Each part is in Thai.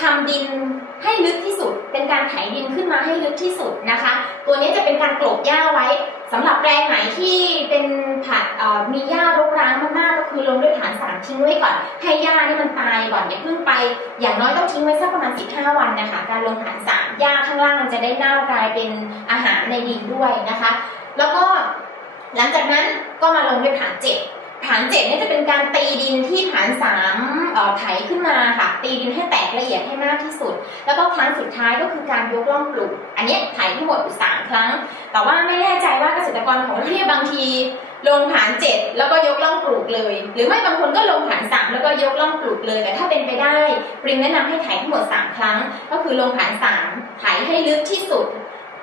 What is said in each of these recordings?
ทำดินให้ลึกที่สุด เป็นการไถดินขึ้นมาให้ลึกที่สุดนะคะ ตัวนี้จะเป็นการกลบหญ้าไว้สำหรับแปลงไหนที่เป็นผัดมีหญ้ารกร้างมากๆก็คือลงด้วยฐานสารทิ้งไว้ก่อน ให้หญ้านี่มันตายก่อนอย่าเพิ่งไป อย่างน้อยต้องทิ้งไว้สักประมาณ15 วันนะคะ การลงฐานสารหญ้าข้างล่างมันจะได้เน่ากลายเป็นอาหารในดินด้วยนะคะ แล้วก็หลังจากนั้นก็มาลงด้วยฐานเจ็ด ฐานเจ็ดนี่จะเป็นการตีดินที่ฐานสามไถขึ้นมาค่ะ ตีดินให้แตกละเอียดให้มากที่สุด แล้วก็ครั้งสุดท้ายก็คือการยกล่องปลูก อันนี้ไถทั้งหมดสามครั้ง แต่ว่าไม่แน่ใจว่าเกษตรกรของเราเนี่ยบางที ลงฐานเจ็ดแล้วก็ยกล่องปลูกเลย หรือไม่บางคนก็ลงฐานสามแล้วก็ยกล่องปลูกเลย แต่ถ้าเป็นไปได้ปริมแนะนำให้ไถทั้งหมดสามครั้ง ก็คือลงฐานสามไถให้ลึกที่สุด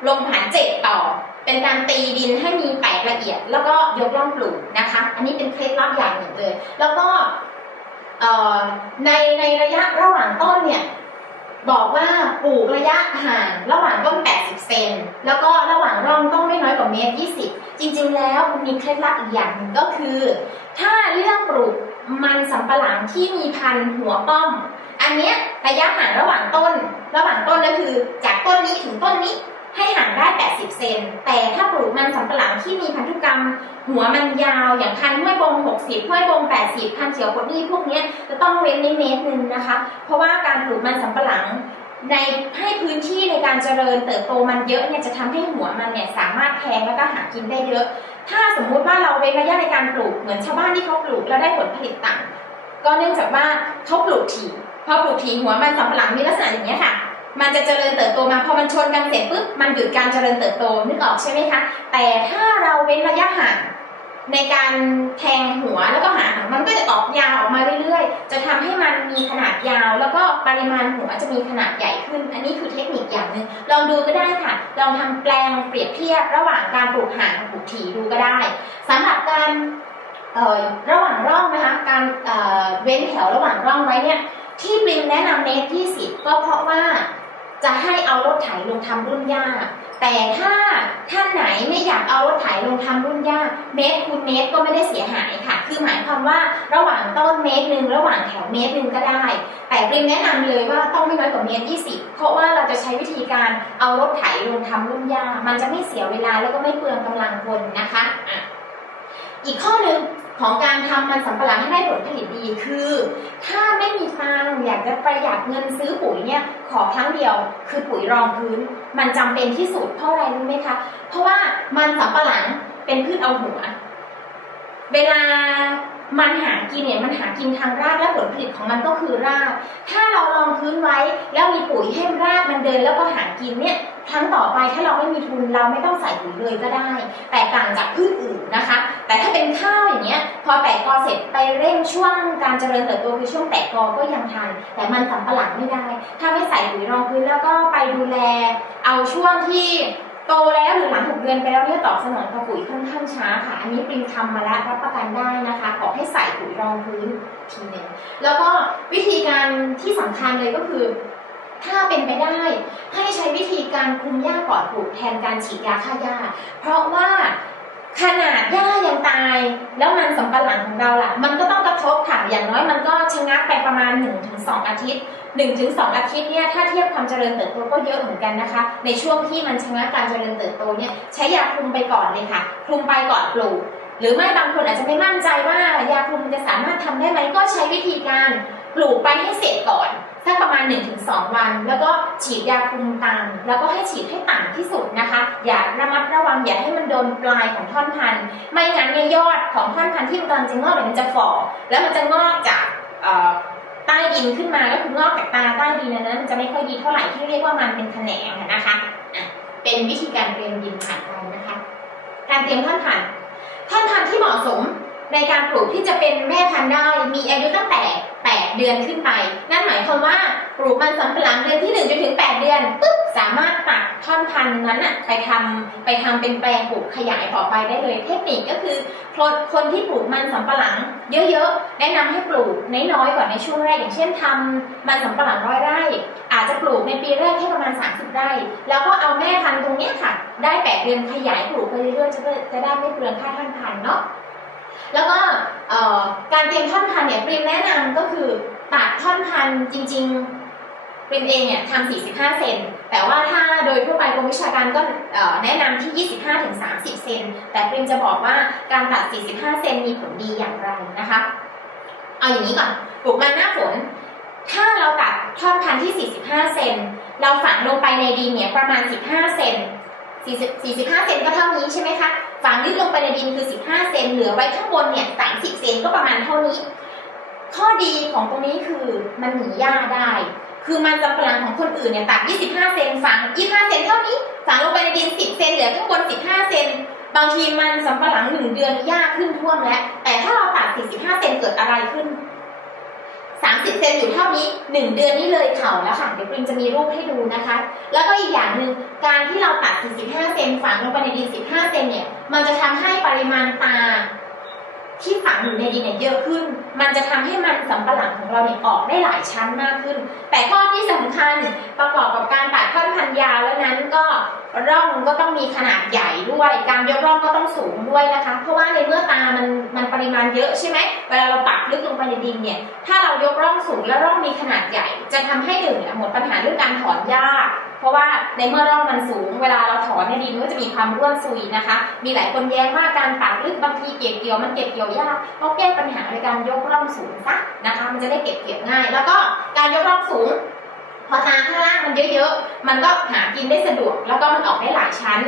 ลงฐานเจ็ดต่อ เป็นการตีดินให้มีแตกละเอียด แล้วก็ยกล่องปลูกนะคะ อันนี้เป็นเคล็ดลับอย่างหนึ่งเลย แล้วก็ในในระยะระหว่างต้นเนี่ยบอกว่าปลูกระยะห่างระหว่างต้น 80 เซน แล้วก็ระหว่างร่องต้องไม่น้อยกว่าเมตร 20 จริงๆ แล้วมีเคล็ดลับอีกอย่างหนึ่งก็คือ ถ้าเลือกปลูกมันสำปะหลังที่มีพันหัวป้อม อันนี้ระยะห่างระหว่างต้น ระหว่างต้นก็คือจากต้นนี้ถึงต้นนี้ ให้ห่างได้ 80 เซน แต่ถ้าปลูกมันสำปะหลังที่มีพันธุกรรม หัวมันยาวอย่างพันห้วยบง 60ห้วยบง 80 พันเขียวกดนี่พวกนี้จะต้องเว้นในเมตรหนึ่งนะคะ เพราะว่าการปลูกมันสำปะหลังในให้พื้นที่ในการเจริญเติบโตมันเยอะเนี่ยจะทำให้หัวมันเนี่ยสามารถแทงแล้วก็หากินได้เยอะ ถ้าสมมุติว่าเราเว้นระยะในการปลูกเหมือนชาวบ้านที่เขาปลูกแล้วได้ผลผลิตต่ำก็เนื่องจากว่าเขาปลูกถี่พอปลูกถี่หัวมันสำปะหลังมีลักษณะอย่างนี้ค่ะ มันจะเจริญเติบโตมาพอมันชนกันเสร็จปุ๊บมันหยุดการเจริญเติบโตนึกออกใช่ไหมคะแต่ถ้าเราเว้นระยะห่างในการแทงหัวแล้วก็หางมันก็จะออกยาวออกมาเรื่อยๆ จะทำให้มันมีขนาดยาว แล้วก็ปริมาณหัวจะมีขนาดใหญ่ขึ้น อันนี้คือเทคนิคอย่างหนึ่งลองดูก็ได้ค่ะ ลองทำแปลงเปรียบเทียบระหว่างการปลูกหางกับปลูกถี่ดูก็ได้สำหรับการระหว่างร่องนะคะ การเเว้นแถวระหว่างร่องไว้เนี่ยที่ปริมแนะนำเมตรที่สิบก็เพราะว่า จะให้เอารถไถลงทำรุ่นหญ้า แต่ถ้าท่านไหนไม่อยากเอารถไถลงทำรุ่นหญ้า เมตรคูณเมตรก็ไม่ได้เสียหายค่ะ คือหมายความว่าระหว่างต้นเมตรหนึ่งระหว่างแถวเมตรหนึ่งก็ได้ แต่ปริมแนะนำเลยว่าต้องไม่น้อยกว่าเมตรยี่สิบเพราะว่าเราจะใช้วิธีการเอารถไถลงทำรุ่นหญ้า มันจะไม่เสียเวลาแล้วก็ไม่เปลืองกำลังคนนะคะะอีกข้อหนึ่ง ของการทำมันสำปะหลังให้ได้ผลผลิตดีคือ ถ้าไม่มีตังอยากจะประหยัดเงินซื้อปุ๋ยเนี่ยขอครั้งเดียวคือปุ๋ยรองพื้น มันจำเป็นที่สุดเพราะอะไรรู้ไหมคะเพราะว่ามันสำปะหลังเป็นพืชเอาหัว เวลา มันหากินเนี่ยมันหากินทางรากและผลผลิตของมันก็คือราก ถ้าเราลองพื้นไว้แล้วมีปุ๋ยให้รากมันเดินแล้วก็หากินเนี่ยครั้งต่อไปถ้าเราไม่มีทุนเราไม่ต้องใส่ปุ๋ยเลยก็ได้ แต่ต่างจากพืชอื่นนะคะ แต่ถ้าเป็นข้าวอย่างเงี้ยพอแตกกอเสร็จไปเร่งช่วงการเจริญเติบโตคือช่วงแตกกอก็ยังทัน แต่มันสำปะหลังไม่ได้ ถ้าไม่ใส่ปุ๋ยรองพื้นแล้วก็ไปดูแล เอาช่วงที่ โตแล้วหรือหลังหกเดือนไปแล้วเนี่ยตอบสนองกับปุ๋ยค่อนข้างช้าค่ะ อันนี้ปริมทำมาแล้วรับประกันได้นะคะ ขอให้ใส่ปุ๋ยรองพื้นทีหนึ่งแล้วก็วิธีการที่สำคัญเลยก็คือ ถ้าเป็นไปได้ ให้ใช้วิธีการคุมหญ้าก่อนปลูกแทนการฉีดยาฆ่าหญ้าเพราะว่า ขนาดหญ้ายังตาย แล้วมันสำปะหลังของเราล่ะ มันก็ต้องกระทบค่ะ อย่างน้อยมันก็ชะงักไปประมาณ 1-2 อาทิตย์ 1-2 อาทิตย์เนี่ยถ้าเทียบความเจริญเติบโตก็เยอะเหมือนกันนะคะ ในช่วงที่มันชะงักการเจริญเติบโตเนี่ยใช้ยาคลุมไปก่อนเลยค่ะ คลุมไปก่อนปลูก หรือไม่บางคนอาจจะไม่มั่นใจว่ายาคลุมมันจะสามารถทำได้ไหมก็ใช้วิธีการปลูกไปให้เสร็จก่อน สักประมาณ 1-2 วัน แล้วก็ฉีดยาคุมตามแล้วก็ให้ฉีดให้ต่ำที่สุดนะคะ อย่าระมัดระวังอย่าให้มันโดนปลายของท่อนพันธุ์ไม่งั้นเนี่ยยอดของท่อนพันธุ์ที่มันกำลังจะงอกเนี่ยมันจะฝ่อแล้วมันจะงอกจากใต้ดินขึ้นมาก็คืองอกจากตาใต้ดินนั้นมันจะไม่ค่อยดีเท่าไหร่ที่เรียกว่ามันเป็นแขนงนะคะเป็นวิธีการเตรียมดินผ่านไปนะคะ การเตรียมท่อนพันธุ์ท่อนพันธุ์ที่เหมาะสม ในการปลูกที่จะเป็นแม่พันธุ์ได้มีอายุตั้งแต่ 8 เดือนขึ้นไป นั่นหมายความว่าปลูกมันสำปะหลังเดือนที่1จนถึง 8 เดือนปุ๊บสามารถตัดท่อนพันธุ์นั้นอะไปทำไปทำเป็นแปลงปลูกขยายต่อไปได้เลย เทคนิคก็คือคนคนที่ปลูกมันสำปะหลัง เยอะๆแนะนำให้ปลูกน้อยๆก่อนในช่วงแรกอย่างเช่นทำมันสำปะหลังร้อยไร่ อาจจะปลูกในปีแรกแค่ประมาณ 30 ไร่ แล้วก็เอาแม่พันธุ์ตรงนี้ค่ะ ได้ 8 เดือนขยายปลูกไปเรื่อยๆจะจะได้ไม่เปลืองค่าท่อนพันธุ์เนาะ แล้วก็การเตรียมท่อนพันเนี่ยปริมแนะนำก็คือตัดท่อนพันจริงๆเป็นเองเนี่ยทำ45 เซนแต่ว่าถ้าโดยทั่วไปกรมวิชาการก็แนะนำที่ 25-30 เซนแต่ปริมจะบอกว่าการตัด 45 เซนมีผลดีอย่างไรนะคะเอาอย่างนี้ก่อนปลูกมันหน้าฝน ถ้าเราตัดท่อนพันที่ 45 เซนเราฝังลงไปในดินเนี่ยประมาณ 15 เซน 40 45 เซนก็เท่านี้ใช่ไหมคะ ฝังลึกลงไปในดินคือ 15 เซน เหลือไว้ข้างบนเนี่ย 30 เซนก็ประมาณเท่านี้ ข้อดีของตรงนี้คือมันหนีหญ้าได้ คือมันสำปังของคนอื่นเนี่ยตัด 25 เซน ฝัง 25 เซนเท่านี้ ฝังลงไปในดิน 10 เซน เหลือข้างบน 15 เซน บางทีมันสำปะหลัง1เดือนหญ้าขึ้นท่วมแล้ว แต่ถ้าเราตัด 45 เซนเกิดอะไรขึ้น 30เซนอยู่เท่านี้ 1 เดือนนี่เลยเข่าแล้วค่ะเดี๋ยวปริมจะมีรูปให้ดูนะคะ แล้วก็อีกอย่างหนึ่งการที่เราตัด45เซนฝังลงไปในดิน15เซนเนี่ยมันจะทำให้ปริมาณตา ที่ฝังอยู่ในดินเนี่ยเยอะขึ้น มันจะทำให้มันสำปะหลังของเราเนี่ยออกได้หลายชั้นมากขึ้น แต่ข้อที่สำคัญประกอบกับการตัดท่อนพันยาวแล้วนั้นก็ร่องก็ต้องมีขนาดใหญ่ด้วย การยกร่องก็ต้องสูงด้วยนะคะ เพราะว่าในเมื่อตามันมันปริมาณเยอะใช่ไหมเวลาเราปักลึกลงไปในดินเนี่ย ถ้าเรายกร่องสูงและร่องมีขนาดใหญ่ จะทำให้หนึ่งหมดปัญหาเรื่องการถอนหญ้า เพราะว่าในเมื่อร่องมันสูง เวลาเราถอนในดินก็จะมีความร่วนซุยนะคะ มีหลายคนแย้งว่าการปักลึกบางทีเก็บเกี่ยวมันเก็บเกี่ยวยากก็แก้ปัญหาในการยกร่องสูงซะนะคะ มันจะได้เก็บเกี่ยวง่าย แล้วก็การยกร่องสูงพอตาข้างล่างมันเยอะๆ มันก็หากินได้สะดวก แล้วก็มันออกได้หลายชั้น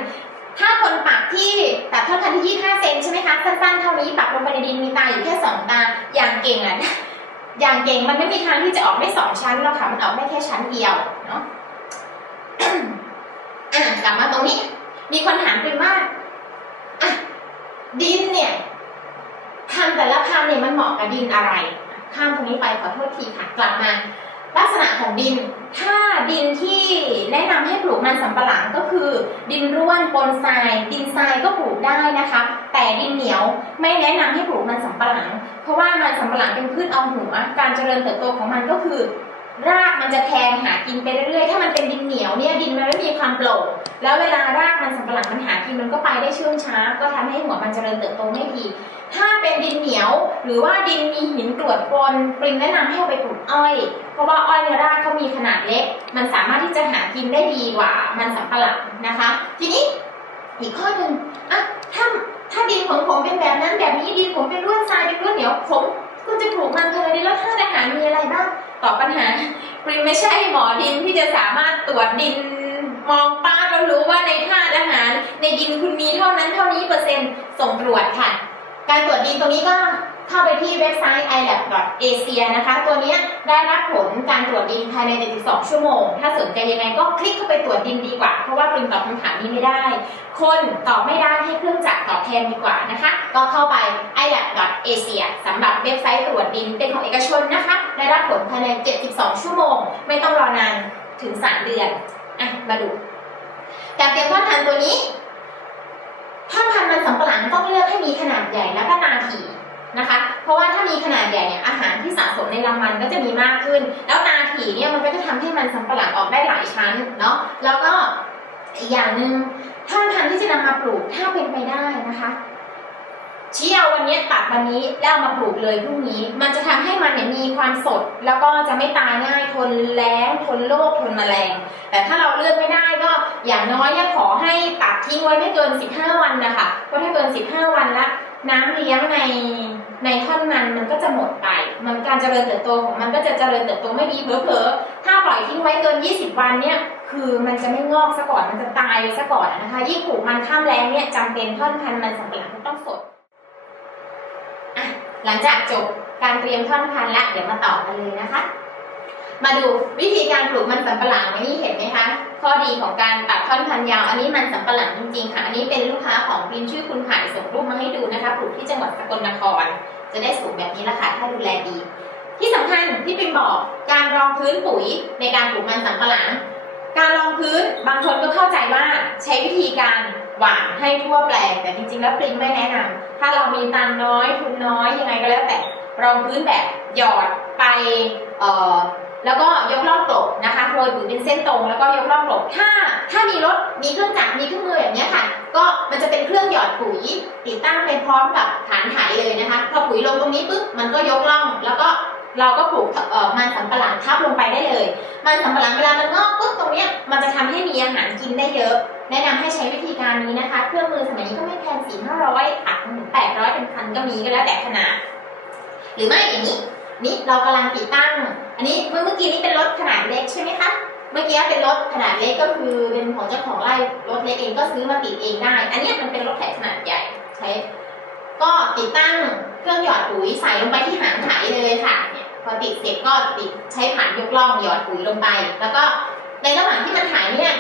ถ้าคนปักที่ตัดท่อนพันที่25เซนใช่ไหมคะ สั้นๆ เท่านี้ปักลงไปในดินมีตาอยู่แค่สองตา อย่างเก่งอะ อย่างเก่งมันไม่มีทางที่จะออกได้สองชั้นหรอกค่ะ มันออกได้แค่ชั้นเดียว อะกลับมาตรงนี้ มีคนถามเป็นว่าอะดินเนี่ยพันแต่ละพันเนี่ยมันเหมาะกับดินอะไร ข้ามตรงนี้ไปขอโทษทีค่ะกลับมาลักษณะของดิน ถ้าดินที่แนะนำให้ปลูกมันสำปะหลังก็คือ ดินร่วนปนทราย ดินทรายก็ปลูกได้นะคะ แต่ดินเหนียวไม่แนะนำให้ปลูกมันสำปะหลัง เพราะว่ามันสำปะหลังเป็นพืชเอาหัว การเจริญเติบโตของมันก็คือ รากมันจะแทงหากินไปเรื่อยๆ ถ้ามันเป็นดินเหนียวเนี่ยดินมันไม่มีความโปร่ง แล้วเวลารากมันสำปะหลังมันหากินมันก็ไปได้เชื่องช้า ก็ทำให้หัวมันเจริญเติบโตไม่ดี ถ้าเป็นดินเหนียว หรือว่าดินมีหินกรวดปนปริมแนะนำให้เอาไปปลูกอ้อย เพราะว่าอ้อยในรากเขามีขนาดเล็ก มันสามารถที่จะหากินได้ดีกว่า มันสำปะหลังนะคะ ทีนี้อีกข้อหนึ่งอะ ตอบปัญหาปริมไม่ใช่หมอดินที่จะสามารถตรวจดินมองป้าแล้วรู้ว่าในธาตุอาหาร ในดินคุณมีเท่านั้นเท่านี้เปอร์เซ็นต์ส่งตรวจค่ะ การตรวจดินตรงนี้ก็เข้าไปที่เว็บไซต์ ilab.asia นะคะ ตัวนี้ได้รับผลการตรวจ ภายใน 72 ชั่วโมง ถ้าสนใจยังไงก็คลิกเข้าไปตรวจดินดีกว่า เพราะว่าปริมตอบคำถามนี้ไม่ได้ คนตอบไม่ได้ให้เครื่องจักรตอบแทนดีกว่านะคะ ก็เข้าไป ilab.asia สำหรับเว็บไซต์ตรวจดินเป็นของเอกชนนะคะ ได้รับผลภายใน 72 ชั่วโมง ไม่ต้องรอนานถึง 3 เดือน อะ มาดูการเตรียมท่อนพันธุ์ตัวนี้ท่อนพันธุ์มันสำปะหลังต้องเลือกให้มีขนาดใหญ่และก็ตาถี่นะคะ เพราะว่าถ้ามีขนาดใหญ่ ในลำมันก็จะมีมากขึ้น แล้วตาถี่เนี่ยมันก็จะทำให้มันสำปะหลังออกได้หลายชั้นเนาะแล้วก็อีกอย่างหนึ่งท่อนพันที่จะนำมาปลูกถ้าเป็นไปได้นะคะชี้เอาวันนี้ตัดวันนี้แล้วมาปลูกเลยพรุ่งนี้ มันจะทำให้มันเนี่ยมีความสด แล้วก็จะไม่ตายง่ายทนแล้งทนโรคทนแมลง แต่ถ้าเราเลือกไม่ได้ก็อย่างน้อยเนี่ยขอให้ตัดทิ้งไว้ไม่เกิน 15 วันนะคะเพราะถ้าเกิน 15 วันละน้ำเลี้ยงใน ในท่อนมันมันก็จะหมดไป มันการเจริญเติบโตของมันก็จะเจริญเติบโตไม่ดีเผลอๆถ้าปล่อยทิ้งไว้เกิน 20 วันเนี่ยคือมันจะไม่งอกซะก่อนมันจะตายซะก่อนนะคะ ยิ่งปลูกมันข้ามแรงเนี่ยจำเป็นท่อนพันธุ์มันสำปะหลังต้องสดอะหลังจากจบการเตรียมท่อนพันธุ์แล้วเดี๋ยวมาต่อกันเลยนะคะ มาดูวิธีการปลูกมันสำปะหลังนี่เห็นไหมคะ ข้อดีของการตัดท่อนพันยาว อันนี้มันสำปะหลังจริงๆค่ะ อันนี้เป็นลูกค้าของพิมชื่อคุณไผ่ส่งรูปมาให้ดูนะคะ ปลูกที่จังหวัดสกลนคร จะได้สูงแบบนี้ละค่ะ ถ้าดูแลดี ที่สำคัญที่พิมบอกการรองพื้นปุ๋ยในการปลูกมันสำปะหลัง การรองพื้นบางคนก็เข้าใจว่าใช้วิธีการหว่านให้ทั่วแปลง แต่จริงๆ แล้วปริมไม่แนะนำถ้าเรามีตังน้อยทุนน้อยยังไงก็แล้วแต่รองพื้นแบบหยอดไปเอ่อ แล้วก็ยกล่องกลบนะคะโรยปุ๋ยเป็นเส้นตรง แล้วก็ยกล่องกลบถ้าถ้ามีรถมีเครื่องจักรมีเครื่องมือแบบนี้ค่ะ ก็มันจะเป็นเครื่องหยอดปุ๋ยติดตั้งไปพร้อมกับฐานไถเลยนะคะพอปุ๋ยลงตรงนี้ปุ๊บมันก็ยกล่อง แล้วก็เราก็ปลูกเอ่อมันสำปะหลังทับลงไปได้เลย มันสำปะหลังเวลามันงอกปุ๊บตรงเนี้ยมันจะทำให้มีอาหารกินได้เยอะ แนะนำให้ใช้วิธีการนี้นะคะ เครื่องมือสมัยนี้ก็ไม่แพงสี่ห้าร้อยอัดถึงแปดร้อยเป็นพันก็มีก็แล้วแต่ขนาด หรือไม่อย่างนี้ นี่เรากำลังติดตั้ง อันนี้เมื่อเมื่อกี้นี้เป็นรถขนาดเล็กใช่ไหมคะเมื่อกี้เป็นรถขนาดเล็กก็คือเป็นของเจ้าของไร่รถเล็กเองก็ซื้อมาติดเองได้ อันนี้มันเป็นรถไถขนาดใหญ่ใช้ก็ติดตั้งเครื่องหยอดปุ๋ยใส่ลงไปที่หางไถเลยค่ะเนี่ยพอติดเสร็จก็ติดใช้ผ่านยกล่องหยอดปุ๋ยลงไป แล้วก็ในระหว่างที่มันไถเนี่ย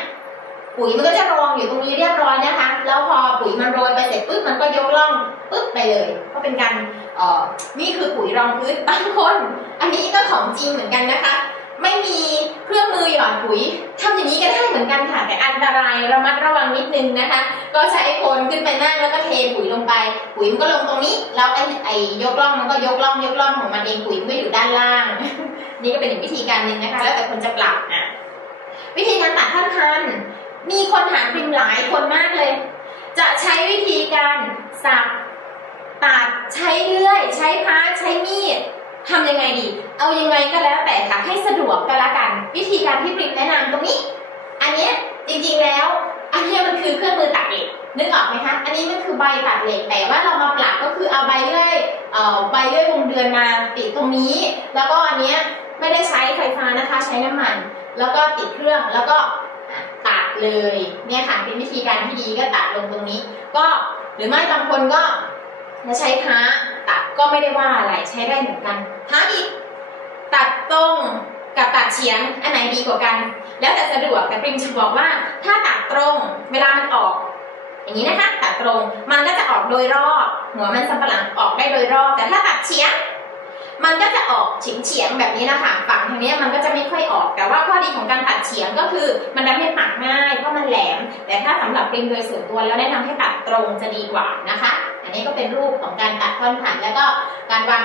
ปุ๋ยมันก็จะรองอยู่ตรงนี้เรียบร้อยนะคะ แล้วพอปุ๋ยมันโรยไปเสร็จปุ๊บมันก็ยกล่องปุ๊บไปเลย ก็เป็นการเอ่อนี่คือปุ๋ยรองพื้นบางคน อันนี้ก็ของจริงเหมือนกันนะคะ ไม่มีเครื่องมือหยอดปุ๋ยทำอย่างนี้ก็ได้เหมือนกันค่ะ แต่อันตรายระมัดระวังนิดนึงนะคะ ก็ใช้คนขึ้นไปนั่งแล้วก็เทปุ๋ยลงไป ปุ๋ยมันก็ลงตรงนี้ แล้วไอ้ไอ้ยกล่องมันก็ยกล่องยกล่องของมันเองปุ๋ยมันก็อยู่ด้านล่าง นี่ก็เป็นอีกวิธีการหนึ่งนะคะ แล้วแต่คนจะปรับอะวิธีการตัดท่อนพัน มีคนหาปริมหลายคนมากเลย จะใช้วิธีการสับตัดใช้เลื่อย ใช้พาใช้มีดทำยังไงดี เอายังไงก็แล้วแต่ค่ะให้สะดวกก็แล้วกัน วิธีการที่ปริมแนะนำตรงนี้ อันเนี้ยจริงๆแล้ว อันเนี้ยมันคือเครื่องมือตัดเหล็กนึกออกไหมคะ อันนี้มันคือใบตัดเหล็กแต่ว่าเรามาปรับก็คือเอาใบเลื่อยเอ่อใบเลื่อยวงเดือนมาติดตรงนี้ แล้วก็อันเนี้ยไม่ได้ใช้ไฟฟ้านะคะ ใช้น้ำมัน แล้วก็ติดเครื่องแล้วก็ เลยเนี่ยค่ะเป็นวิธีการที่ดีก็ตัดลงตรงนี้ ก็หรือไม่บางคนก็จะใช้พ้าตัดก็ไม่ได้ว่าอะไรใช้ได้เหมือนกันท้าอีกตัดตรงกับตัดเฉียงอันไหนดีกว่ากัน แล้วแต่สะดวกแต่ปริมจะบอกว่า ถ้าตัดตรงเวลามันออก อย่างนี้นะคะตัดตรงมันก็จะออกโดยรอบ หัวมันสำปะหลังออกได้โดยรอบ แต่ถ้าตัดเฉียง มันก็จะออกเฉียงเฉียงๆแบบนี้นะคะฝั่งทางนี้มันก็จะไม่ค่อยออก แต่ว่าข้อดีของการตัดเฉียงก็คือ มันทำให้ปักง่ายเพราะมันแหลม แต่ถ้าสำหรับปริมโดยส่วนตัวแล้วแนะนำให้ตัดตรงจะดีกว่านะคะ อันนี้ก็เป็นรูปของการตัดท่อนผ่านแล้วก็การวาง